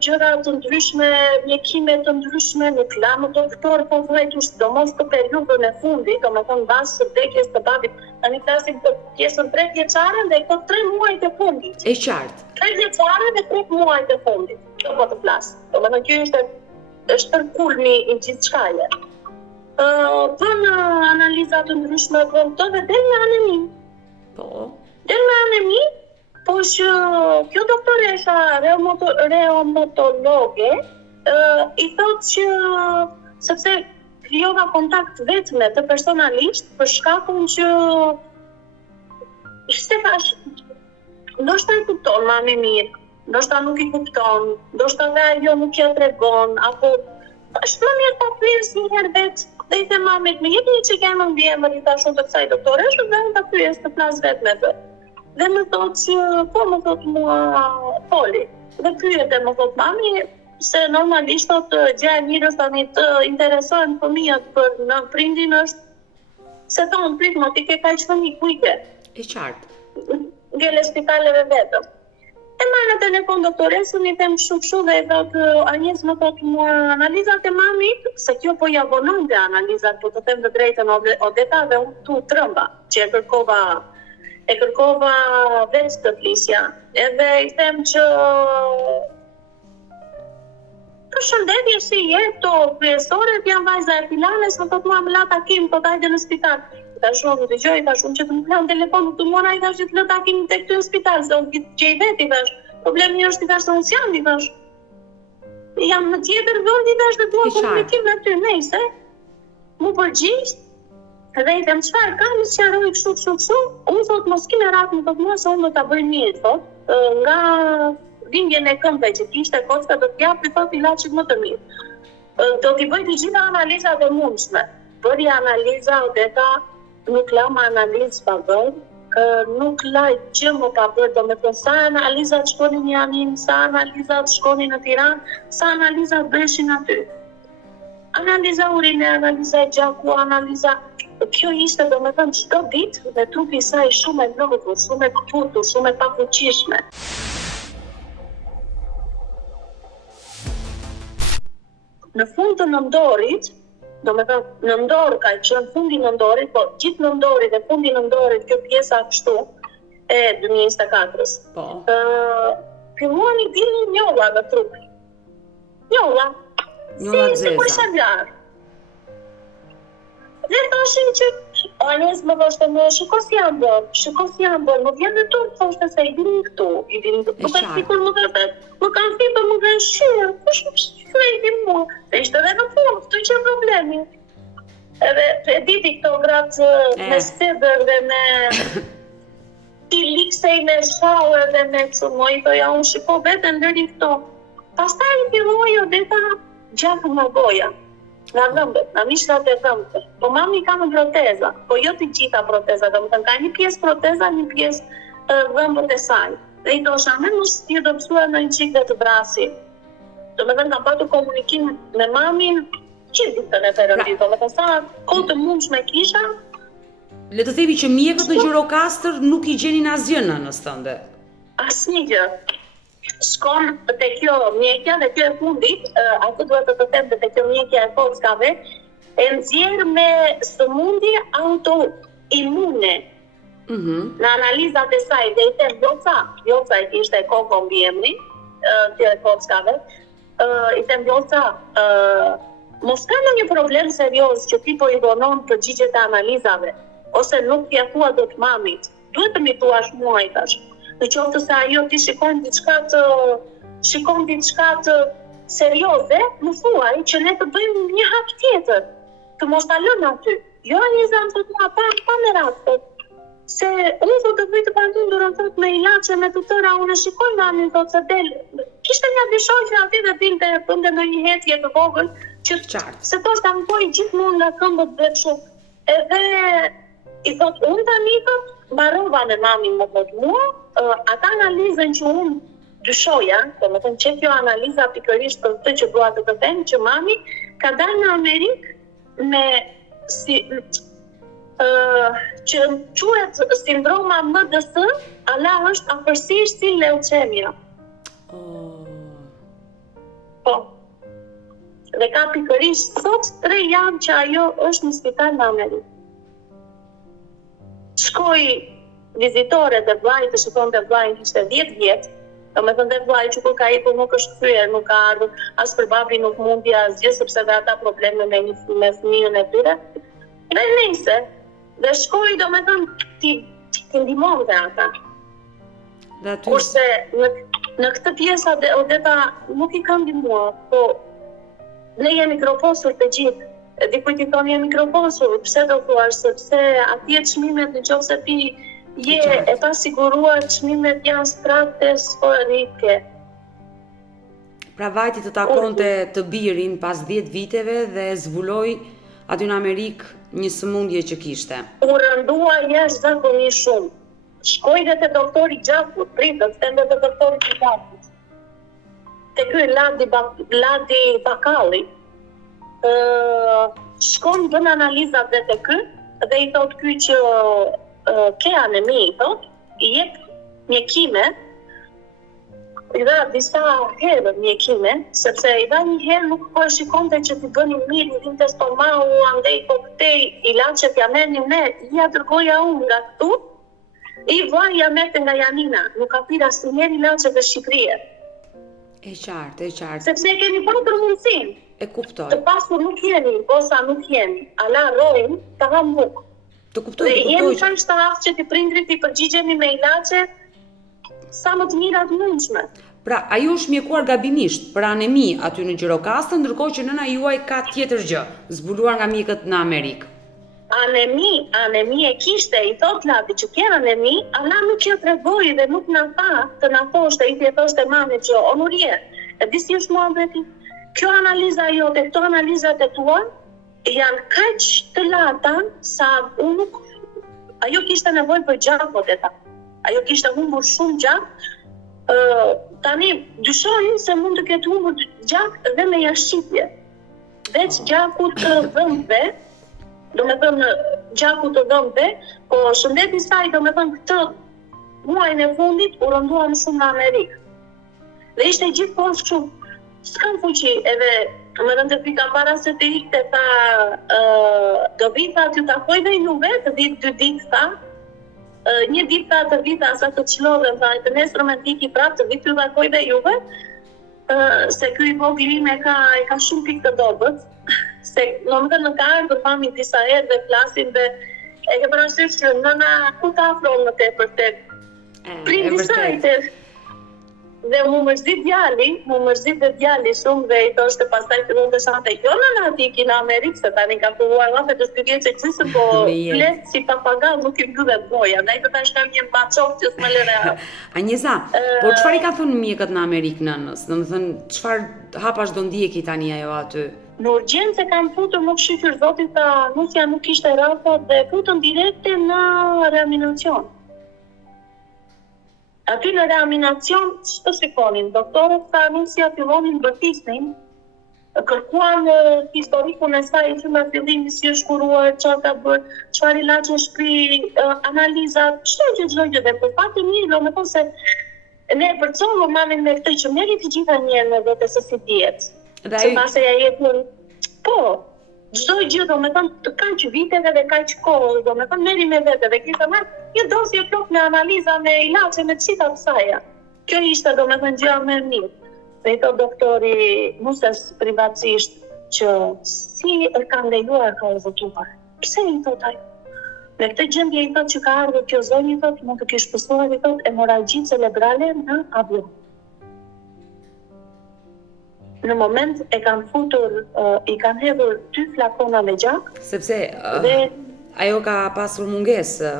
gjëra të ndryshme, mjekime të ndryshme, nuk la më doktor, po thuajtu sidomos të periudhën e fundit, domethënë mbas së vdekjes së babit, tani flasim për pjesën 3 vjeçare dhe këto 3 muajt e fundit. E qartë. 3 vjeçare dhe 3 muajt e fundit. Kjo po të flas. Domethënë kjo është kulmi i gjithçkaje. Bën analiza të ndryshme këto dhe del me anemi. Po. Del me anemi. Po që kjo doktoresha reumatologe i thotë që sepse krijova kontakt vetëm me të personalisht për shkakun që ishte thash, ndoshta e kupton mami mirë, ndoshta nuk i kupton, ndoshta dhe ajo nuk ja tregon, apo është më mirë ta pyes një herë vetë. Dhe i them mamit, më jepni që kemë ndjemër i thashun të kësaj doktoreshe dhe unë ta pyes të flas vetë me të. Dhe më thotë që, po më thotë mua Poli. Dhe pyete më thotë mami, se normalisht thotë gjë e mirës tani të interesohen fëmijët për në prindin është se thonë prit më ti ke kaq fëmijë ku i ke? E qartë. Ngele spitaleve vetëm. E marrë në telefon doktoresën, i them kështu dhe i thotë Anjes më thotë mua analizat e mamit, se kjo po i abononte analizat, po të them të drejtën Odeta dhe unë tu trëmba, që e kërkova vetë të flisja, edhe i them që për shëndetje si jetë, kryesoret janë vajza e Filanes, më thotë mua më la takim, po tajde në spital. Ta shumë, të gjoj, ta shumë që të më plan telefon, të mora i thash që të lë takim të këtu në spital, se unë që i vetë i thash, problemi është i thash të unë s'jam, i thash. Jam në tjetër vënd i thash dhe dua komunikim në ty, nejse, mu përgjisht, dhe i them çfarë kam, i sqaroj kështu, unë thot mos kime rak më thotë mua se unë do ta bëj mirë, thot, nga dhimbjen e këmbëve që kishte kocka do t'japi thot ilaçin më të mirë. Do t'i bëj të gjitha analizat e mundshme. Bëri analiza Odeta, nuk lam analizë pa bërë, nuk laj gjë më pa bërë, do me thënë sa analizat shkonin në Janin, sa analizat shkonin në Tiranë, sa analizat bëshin aty. Analiza urine, analiza e gjaku, analiza... Kjo ishte do me thënë çdo ditë dhe trupi i saj shumë e lodhur, shumë e këputur, shumë e pafuqishme. Në fund të nëndorit, do me thënë nëndor ka qenë fundi nëndorit, po gjithë nëndorit dhe fundi nëndorit, kjo pjesa kështu e 2024-s. Po. Filluan i dilin njolla në trup. Njolla. Njolla Si kur zeza. shalar. Dhe thashin që Anes më thoshte më shiko si jam bërë, më vjen në turp, thoshte se i dini këtu, më ka sikur më thoshte, më kanë thipë, më kanë shurë, kush më shurë mua, se ishte edhe në fund, këtu që problemi. Edhe e diti këto gratë me steder dhe me liksej me shower dhe me cumoj, të ja unë shiko vete ndëri këto. Pastaj i filloi Odeta gjakë nga goja. Nga dhëmbët, nga mishrat e dhëmbët. Po mami ka në proteza, po jo të gjitha proteza, do më thënë ka një pjesë proteza, një pjesë dhëmbët e saj. Dhe i dosha me mos t'i do pësua në një qikë dhe të brasi. Do më thënë kam patu komunikim me mamin, që ditën e perëndit, do më thënë sa kohë të mundshme kisha. Le të themi që mjekët në Gjirokastër nuk i gjenin asgjë nënës tënde. Asnjë gjë. Shkon te kjo mjekja dhe kjo e fundit, atë duhet të them te kjo mjekja e kockave, e nxjerr me sëmundje autoimune. Në analizat e saj dhe i them Vjoca e kishte koko mbi emrin, kjo e kockave, i them Vjoca, mos ka ndonjë problem serioz që ti po i donon përgjigjet e analizave, ose nuk t'ia thua dot mamit, duhet të mi thuash mua, i thash. Në qoftë se ajo ti shikon diçka të serioze, më thuaj që ne të bëjmë një hap tjetër, të mos ta lëmë aty. Jo një zanë të mua pa me ratë, se unë do të bëj të pantundur me ilaçe me të tëra, unë shikoj mamin thot se del. Kishte një dishoqë aty dhe dilte bënte në një hetje të vogël, që se thoshte ankoj gjithmonë nga këmbët dhe kështu. Edhe i thot unë tani thot mbarova me mamin më thot mua, ata analizën që unë dyshoja, do me thënë që kjo analiza pikërisht për të që dua të them, që mami ka dalë në Amerikë me që quhet sindroma MDS, ala është afërsisht si leucemia. Po. Dhe ka pikërisht sot 3 javë që ajo është në spital në Amerikë. Shkoj vizitore dhe vllai të shikon dhe vllai kishte 10 vjet, do me thënë dhe vllai që kur ka ikur nuk është kthyer, nuk ka ardhur, as për babi nuk mundi asgjë sepse dhe ata probleme me fëmijën e tyre. Dhe nejse, dhe shkoj do me thënë ti ndihmonte ata. Kurse në këtë pjesa Odeta nuk i kanë ndihmuar, po ne jemi mikroposur të gjithë. Dikujt i thonë jemi mikroposur, pse do thuash, sepse atje çmimet nëse ti je e pasiguruar, çmimet janë sprate sporike. Pra vajti të takonte të birin pas 10 viteve dhe zbuloi aty në Amerikë një sëmundje që kishte. U rëndua jashtëzakonisht shumë. Shkoj dhe te doktori Gjakut, pritët, dhe te doktori Gjakut. Te ky Ladi Bakalli. Shkon bën analizat dhe te ky dhe i thot ky që ke anemi, i thot, i jep mjekime, i dha disa herë mjekime, sepse i dha një herë nuk po e shikonte që t'i bënin mirë, i dinte stomaku, andej po këtej ilaçet ja merrnim ne, ja dërgoja unë nga këtu, i vllai ja merrte nga Janina, nuk ka pirë asnjëherë ilaçe në Shqipëri. E qartë. Sepse kemi patur mundësinë. E kuptoj. Të pasur nuk jeni, posa nuk jeni. Ala rojnë, të ham nuk. Të kuptoj. Dhe jemi kanë shtaf që ti prindrit i përgjigjemi me ilaçe sa më të mira të mundshme. Pra, ajo është mjekuar gabimisht për anemi aty në Gjirokastër, ndërkohë që nëna juaj ka tjetër gjë, zbuluar nga mjekët në Amerikë. anemi e kishte, i thot Lati që ke anemi, ala nuk jo tregoi dhe nuk na tha të na thoshte, i thoshte mamit që o Nurie, e di si është muhabeti, kjo analiza jote, këto analizat e tua janë kaq të lata sa unë nuk, ajo kishte nevojë për gjakot e ta. Ajo kishte humbur shumë gjak. Tani dyshoj se mund të ketë humbur gjak dhe me jashqitje. Veç gjaku të dhëmbëve, do me thënë gjaku të dhëmbëve, po shëndeti saj do me thënë këtë muajin e fundit u rënduam shumë në Amerikë. Dhe ishte gjithmonë kështu, s'kam fuqi, edhe më rëndë të pika para se të ikte tha, do vita t'ju takoj dhe juve, të ditë 2 ditë tha, një ditë tha të vita sa të qlodhem, tha, të nesër me t'iki prapë të vitë t'ju takoj dhe juve, se ky i vogli im e ka shumë pikë të dobët, se në ka ardhur mami disa herë dhe flasin dhe e ke parasysh që nëna ku të afron më tepër tek prindi sajte. Dhe mu mërzit djali shumë dhe i thoshte pastaj fillon të shante kjo nëna ti ki në Amerikë, se tani kam provuar lafe të shpyrje që qësë, po flet si papagall nuk i mbyllet goja, ndaj të tash kam një bacok që s'më lere. Anjeza, por çfarë i ka thënë mjekët në Amerikë nënës? Domethënë, çfarë hapash do ndjeki tani ajo aty? Në urgjencë kam futur më shifër zotit ta nusja nuk ishte rafa dhe futën direkte në reanimacion. Aty në reanimacion, që të shikonin, doktorët sa nusja fillonin bërtisnin, kërkuan historikun e saj që në fillimi si është kuruar, çfarë ka bërë, çfarë ilaçe shpi, analizat, çdo gjë dhe për fat të mirë, do me thonë se ne përcollëm mamin me këtë që merri të gjitha njerë në vete se si diet. Se pase ja jetën, po, çdo gjë do me thonë kaq viteve dhe kaq kohë, do me thonë merri me vete dhe kishte marrë një dosje plot me analiza, me ilaçe, me çita të saja. Kjo ishte do me thënë gjëja më e mirë. Dhe i thot doktori Muses privatësisht që si e kanë lejuar ka zëtuar. Pse i thot ai? Në këtë gjendje i thot që ka ardhur kjo zonjë, i thot mund të kesh pësuar, i thot hemorragji cerebrale në avion. Në moment e kanë futur, i kanë hedhur 2 flakona me gjak. Sepse ajo ka pasur mungesë.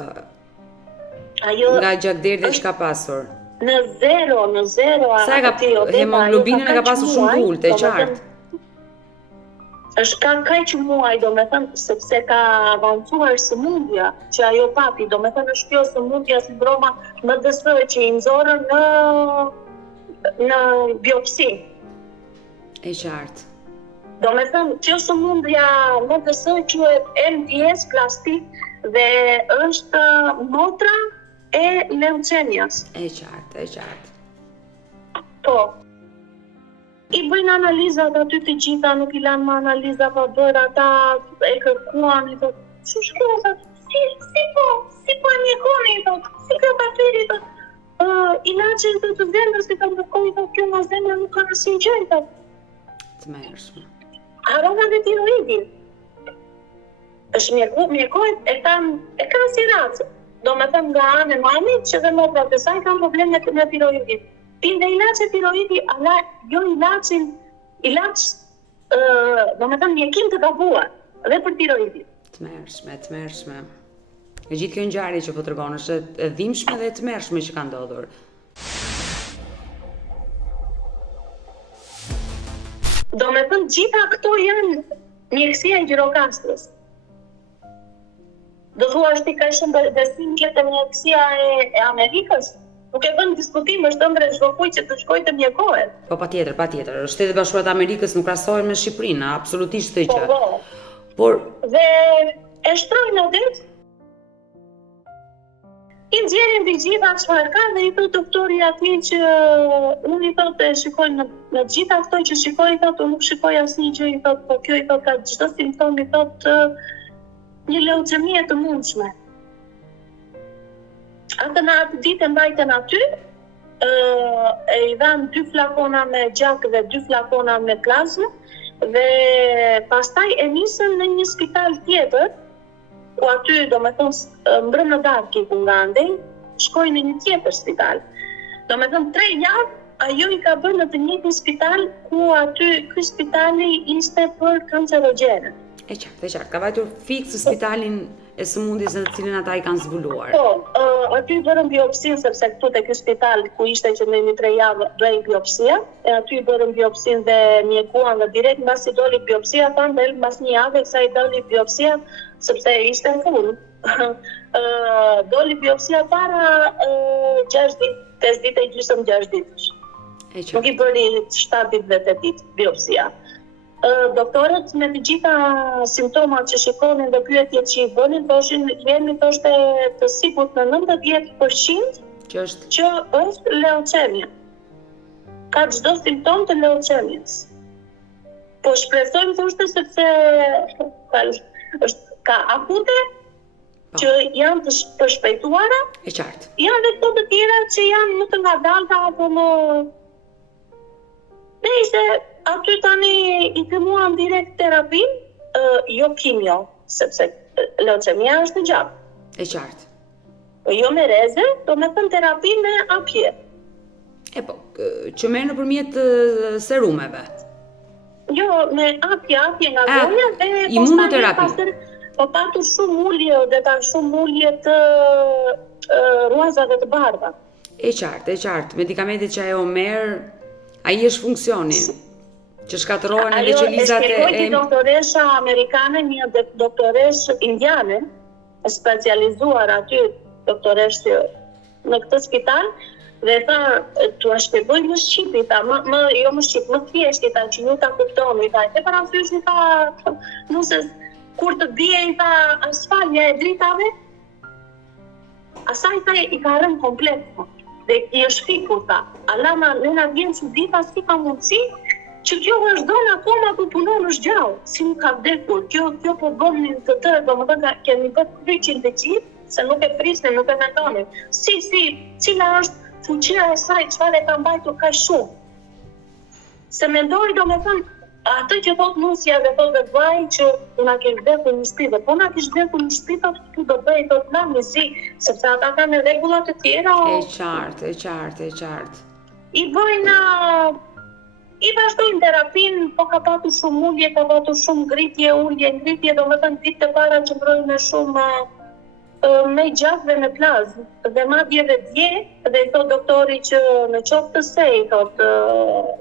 Nga gjakderdhja që ka pasur. Në zero. Sa e ka hemoglobinën e ka pasur shumë të ulët, e qartë. Është ka kaq muaj, do me thënë, sepse ka avancuar sëmundja që ajo pati, do me thënë është kjo sëmundja sindroma MDS që i nxorën në biopsi. E qartë. Do me thënë, kjo sëmundja MDS quhet MDS plastik dhe është motra e leucemias. E qartë. Po. I bëjnë analizat aty të gjitha, nuk i lanë më analiza pa bërë, ata e kërkuan, i thotë, që shkruat atë, si po e mjekoni, i thotë, si kjo ka tyri, i thotë, ilaçe të zemrës, i thotë, i thotë, kjo nga zemrë nuk ka nësin gjë, i thotë. Të mërshme. Harona dhe tiroidin. është mjekojt e kanë si racë. Do me thëmë nga anë e mamit që dhe motrat e saj kanë probleme me tiroidit. Pin dhe ilaçe tiroidi, ala jo ilaç, do me thëmë mjekim të gabuar dhe për tiroidit. Të mërshme. E gjithë kjo ngjarje që po tregon është e dhimbshme dhe e tmerrshme që ka ndodhur. Do me thëmë gjitha këto janë mjekësia e Gjirokastrës. Do thua është i ka shumë besim këtë mjekësia e Amerikës? Nuk e bën diskutim, është ëndre çdo kujt që të shkojë të mjekohet. Po patjetër. Shtetet Bashkuara të Amerikës nuk krahasohen me Shqipërinë, absolutisht këtë gjë. Po. Por dhe e shtrojnë adet. I nxjerrin të gjitha çfarë ka dhe i thotë doktori atij që unë i thotë shikoj në gjitha ato që shikoj, i thotë unë nuk shikoj asnjë gjë, i thotë po kjo i thotë ka çdo simptom, i thotë një leucemie të mundshme. Atë në atë ditë mbajtën aty, e i dhanë 2 flakona me gjak dhe 2 flakona me plazmë dhe pastaj e nisën në një spital tjetër, ku aty do me thonë mbrëm në darkë ku nga andej, shkoj në një tjetër spital. Do me thonë 3 javë, ajo i ka bërë në të njëjtin spital ku aty ky spitali ishte për kancerogjene. E qartë. Ka vajtur fiks në spitalin e sëmundjes në të cilin ata i kanë zbuluar. Po, aty bërëm biopsinë, sepse këtu te ky spital ku ishte që në 3 javë bëjnë biopsia, e aty bërëm biopsinë dhe mjekuan dhe direkt mbasi doli biopsia, thanë del mbas një jave sa i doli biopsia, sepse ishte në fund. Doli biopsia para 6 ditë, 5 ditë e gjysmë 6 ditësh. Nuk i bëri 7 ditë dhe 8 ditë biopsia. Doktorët me të gjitha simptomat që shikonin dhe pyetjet që i bënin, thoshin jemi thoshte të sigurt në 90% që është leucemia. Ka çdo simptom të leucemias. Po shpresojmë thoshte sepse ka akute që janë të përshpejtuara. E qartë. Janë dhe këto të tjera që janë më të ngadalta apo më Nëse aty tani i filluam direkt terapin, jo kimio, sepse leucemia është gjatë. E qartë. Jo me reze, do me thënë terapi me apje. E po, që merr nëpërmjet serumeve. Jo, me apje nga gonja dhe imunoterapi. Po patur shumë ulje dhe ta shumë ulje të ruazave të bardha. E qartë. Medikamentet që ajo merr, ai është funksioni që shkatërrohen edhe qelizat e... Ajo e doktoresha amerikane, një doktoresh indiane, e specializuar aty doktoresh në këtë spital, dhe tha, tu a shpjegoj më shqipi, tha, jo më shqip, më thjesht, tha, që ju ta kuptoni, tha, e parasysh, tha, nuse, kur të bie, tha, asfalja e dritave, asaj, tha, i ka rënë komplet, dhe i është fikur, tha, alama, nëna vjen që dita si ka mundësi, që kjo vazhdon akoma ku punon është gjallë, si nuk ka vdekur, kjo po bëni të tërë, do më thënë kemi bërë kryqin të gjithë, se nuk e prisni, nuk e mendonin. Cila është fuqia e saj, çfarë e ka mbajtur kaq shumë. Se mendoj, do më thënë, atë që thot nusja dhe thot dhe vaj që na ke vdekur në shtëpi, po na kish vdekur në shtëpi, tu do bëj tot na mizi, sepse ata kanë rregulla të tjera. E qartë. I vazhdojnë terapin, po ka patur shumë ullje, ka patur shumë ngritje, do më thënë ditë të para që mbrojnë me shumë me gjatë dhe me plazmë. Dhe madje dhe dje, dhe i thot doktori që në qoftë të se, i thot,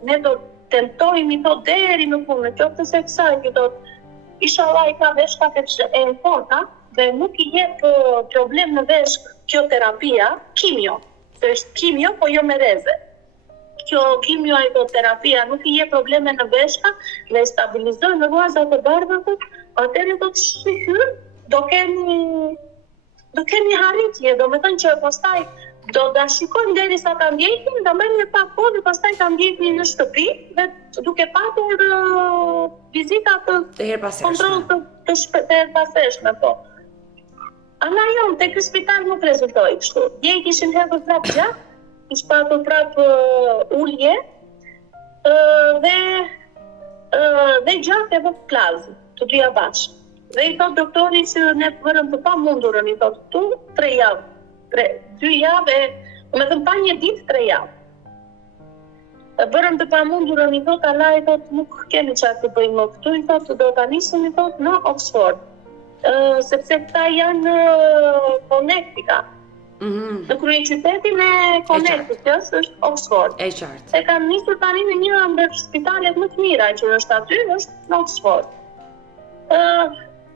ne do tentojmë, i thot, deri në punë, në qoftë të se kësaj, i thot, inshallah i ka veshkat e forta, dhe nuk i jep problem në veshk kjo terapia, kimio, se është kimio, po jo me reze. Kjo kimio e terapia nuk i jep probleme në veshka dhe stabilizojnë në ruazat e bardhave, atëherë do të shihur, do kemi harritje, do me thënë që pastaj do ta shikojmë derisa ta ndjekin, do bëjmë një pak kohë dhe pastaj ta ndjekin në shtëpi dhe duke patur vizita të kontroll të herpaseshme, po. Ana jon tek ky spital nuk rezultoi kështu. Dje i kishin hedhur prapë gjatë, ishtë patur prapë ullje dhe gjatë edhe plazë, të dyja bashkë. Dhe i thot doktori që ne vërëm të pa mundurën, i thot tu 3 javë, 2 javë, me thëmë pa një ditë 3 javë. Vërëm të pa mundurën, i thot ala, i thot nuk kemi qatë të bëjmë më këtu, i thot do të nisëm, i thot në Oxford, sepse këta janë Connecticut. Në kryeqytetin e Connecticut është Oxford. E qartë. Se kanë nisur tani në një ndër spitalet më të mira që është aty, është në Oxford.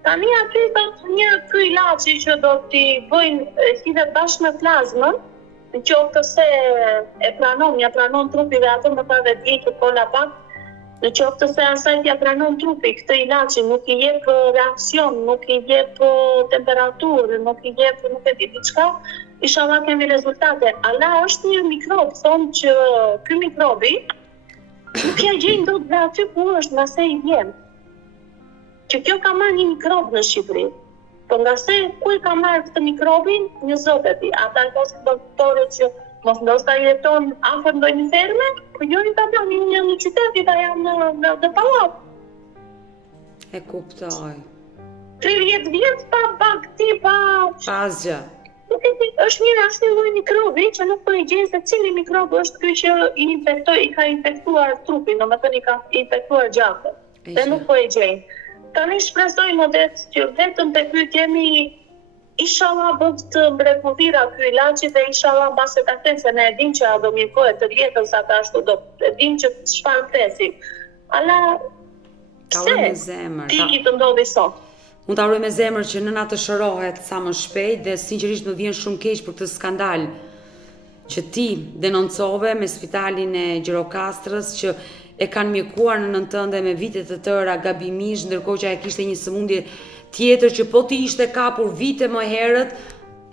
Tani aty thotë një ky ilaçi që do t'i bëjnë hidhet bashkë me plazmën, në qoftë se ja pranon trupi dhe atë më tha dhe dje që kolla pak, në qoftë se asaj t'ja pranon trupi, këtë ilaçi nuk i jep reakcion, nuk i jep temperaturë, nuk i jep nuk e di diçka, inshallah kemi rezultate. Ala është një mikrob, thonë që ky mikrobi nuk ja gjejnë dot dhe aty ku është, nga se i vjen. Që kjo ka marrë një mikrob në Shqipëri. Po nga se ku e ka marrë këtë mikrobin, një zot e di. Ata e thosin doktorët që mos ndoshta jeton afër ndonjë ferme, po jo i ta bëni një në qytet, i ta janë në pallat. E kuptoj. 30 vjet pa bakti, pa asgjë. Është një lloj mikrobi që nuk po i gjen se cili mikrob është ky që i ka infektuar trupin, domethënë i ka infektuar gjapën. Dhe nuk po e gjejnë. Tani shpresojmë që vetëm te ky kemi inshallah bëhet të mrekullia ky ilaçi dhe inshallah mbase ta them se ne e dim që do mirëkohet të jetën sa ta ashtu do e dim që çfarë presim. Ala ta uroj me zemër. Ti të ndodhi sot. Unë ta uroj me zemër që nëna të shërohet sa më shpejt dhe sinqerisht më vjen shumë keq për këtë skandal që ti denoncove me spitalin e Gjirokastrës që e kanë mjekuar në nënën tënde me vite të tëra gabimisht, ndërkohë që ai kishte një sëmundje tjetër që po ti ishte kapur vite më herët,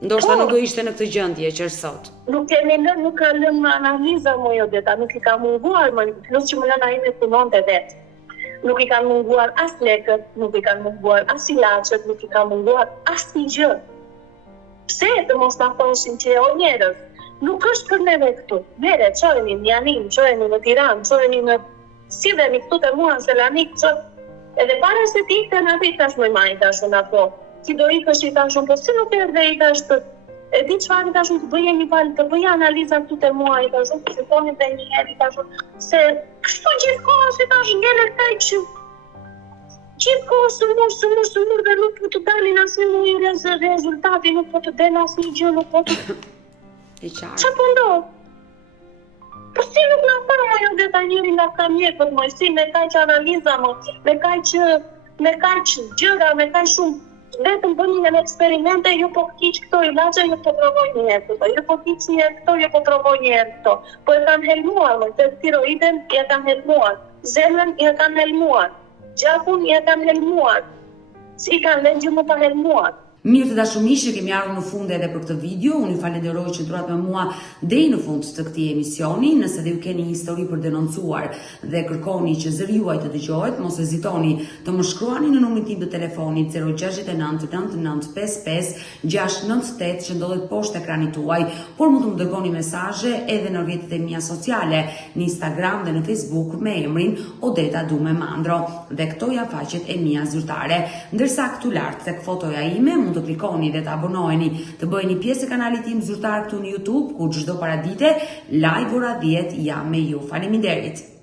ndoshta nuk do ishte në këtë gjendje që është sot. Nuk ka lënë analiza më jo deta, nuk i ka munguar më, plus që më nëna ime punonte vetë. Nuk i kanë munguar as lekët, nuk i kanë munguar as ilaçet, nuk i ka munguar asnjë gjë. Pse të mos na thosin që o njerëz, nuk është për neve këtu. Mere, çojeni në Janin, çojeni në Tiranë, çojeni në sidheni këtu te mua në Selanik, edhe para se ti ikte në atë i tash më majnë tash unë apo. Ti do ikësh i tash unë, po si nuk erdhe i tash të e di çfarë tash unë të bëje një valë, të bëje analiza këtu te mua i tash unë, të shikoni dhe një herë i tash unë, se kështu gjithkohë si tash ngele kaj që gjithkohë sumur dhe nuk po të dalin asnjë rezultati, nuk po të del asnjë gjë, nuk po të... E qartë. Çfarë po ndodh? Po si nuk na tha më jo detajeri nga këta mjekët më, si me kaq analiza më, me kaq gjëra, me kaq shumë, vetëm bëni një eksperimente, ju po kiq këto ilaçe, ju po provoj një herë këto, ju po kiq një herë këto, ju po provoj një herë këto. Po e kanë helmuar, më, të tiroiden e kanë helmuar, zemrën e kanë helmuar, gjakun e kanë helmuar, si kanë lënë gjë më të helmuar. Mirë të dashumishë, kemi ardhur në fund edhe për këtë video. Unë ju falenderoj që ndruat me mua deri në fund të këtij emisioni. Nëse dhe ju keni një histori për denoncuar dhe kërkoni që zëri juaj të dëgjohet, mos hezitoni të më shkruani në numrin tim të telefonit 069-995-698 që ndodhet poshtë ekranit tuaj, por mund të më dërgoni mesazhe edhe në rrjetet e mia sociale, në Instagram dhe në Facebook me emrin Odeta Dume Mandro. Dhe këto janë faqet e mia zyrtare. Ndërsa këtu lart tek fotoja ime mund të klikoni dhe të abonoheni, të bëheni pjesë e kanalit tim zyrtar këtu në YouTube, ku çdo paradite live ora 10 jam me ju. Faleminderit.